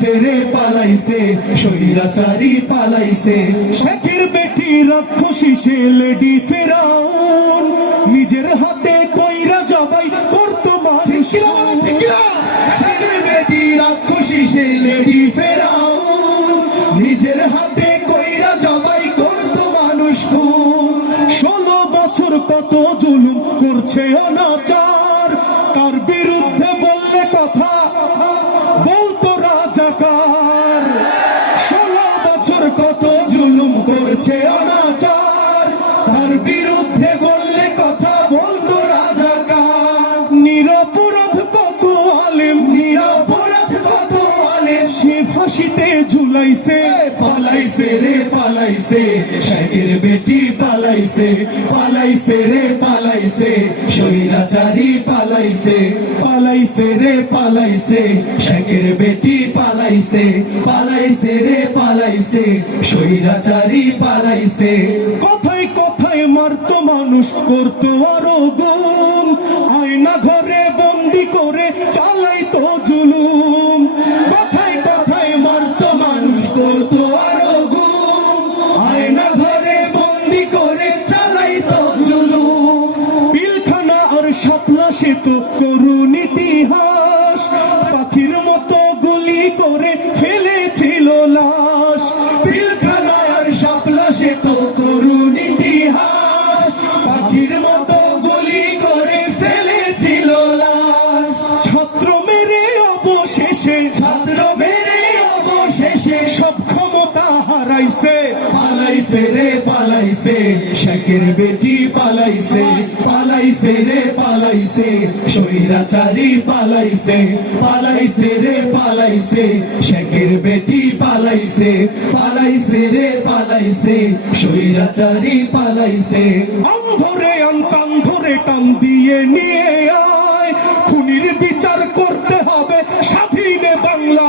সেরে পালাইছে স্বৈরাচারী পালাইছে। শেখের বেটি রাক্ষসী সে লেডি ফেরাউন, নিজের হাতে কইরা জবাই করতো মানুষ। শেখের বেটি রাক্ষসী সে লেডি ফেরাউন, নিজের হাতে কইরা জবাই করতো মানুষ। 16 বছর কত জুলুম করছে অনাচার, তার বিরুদ্ধে বললে কথা বলতো রাজাকার। 16 বছর কত জুলুম করছে অনাচার, তার বিরুদ্ধে বললে কথা বলতো রাজাকার। নিরপরাধ কত আলেম, নিরপরাধ কত আলেম সে ফাঁসিতে ঝুলাইছে। পালাইছে রে পালাইছে শেখের বেটি পালাইছে, পালাইছে রে পালাইছে স্বৈরাচারী পালাইছে। পালাইছে রে পালাইছে শেখের বেটি পালাইছে, পালাইছে রে পালাইছে স্বৈরাচারী পালাইছে। কথায় কথায় মারতো মানুষ, করতো আরো গুম, আয়না ঘরে বন্দি করে চালাইতো জুলুম। কথায় কথায় মারতো মানুষ, করতো আরো গুম, আয়না ঘরে বন্দি করে চালাইতো জুলুম। পিলখানা আর শাপলা সে তো করুণ ইতিহাস, পাখির মতো গুলি করে ফেলেছিল লাশ। পিলখানা আর শাপলা সে তো করুণ ইতিহাস, পাখির মতো গুলি করে ফেলেছিল লাশ। ছাত্র মেরে অবশেষে, ছাত্র মেরে অবশেষে সব ক্ষমতা হারাইছে। পালাইছে রে পালাইছে শেখের বেটি পালাইছে, পালাইছে রে পালাইছে স্বৈরাচারী পালাইছে। পালাইছে রে পালাইছে শেখের বেটি পালাইছে, পালাইছে রে পালাইছে স্বৈরাচারী পালাইছে। অন্ধরে কান ধরে টান দিয়ে নিয়ে আয়, খুনির বিচার করতে হবে স্বাধীনে বাংলা।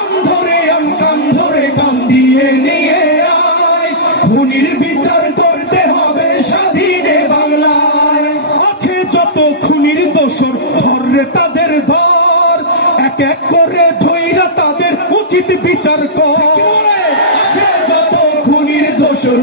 অন্ধরে কান ধরে টান দিয়ে নিয়ে আয়, খুনির বিচার করতে হবে স্বাধীনে বাংলায়। আছে যত খুনির দোসর ধরে তাদের ধর, এক এক করে ধইরা তাদের উচিত বিচার কর। আছে যত খুনির দোসর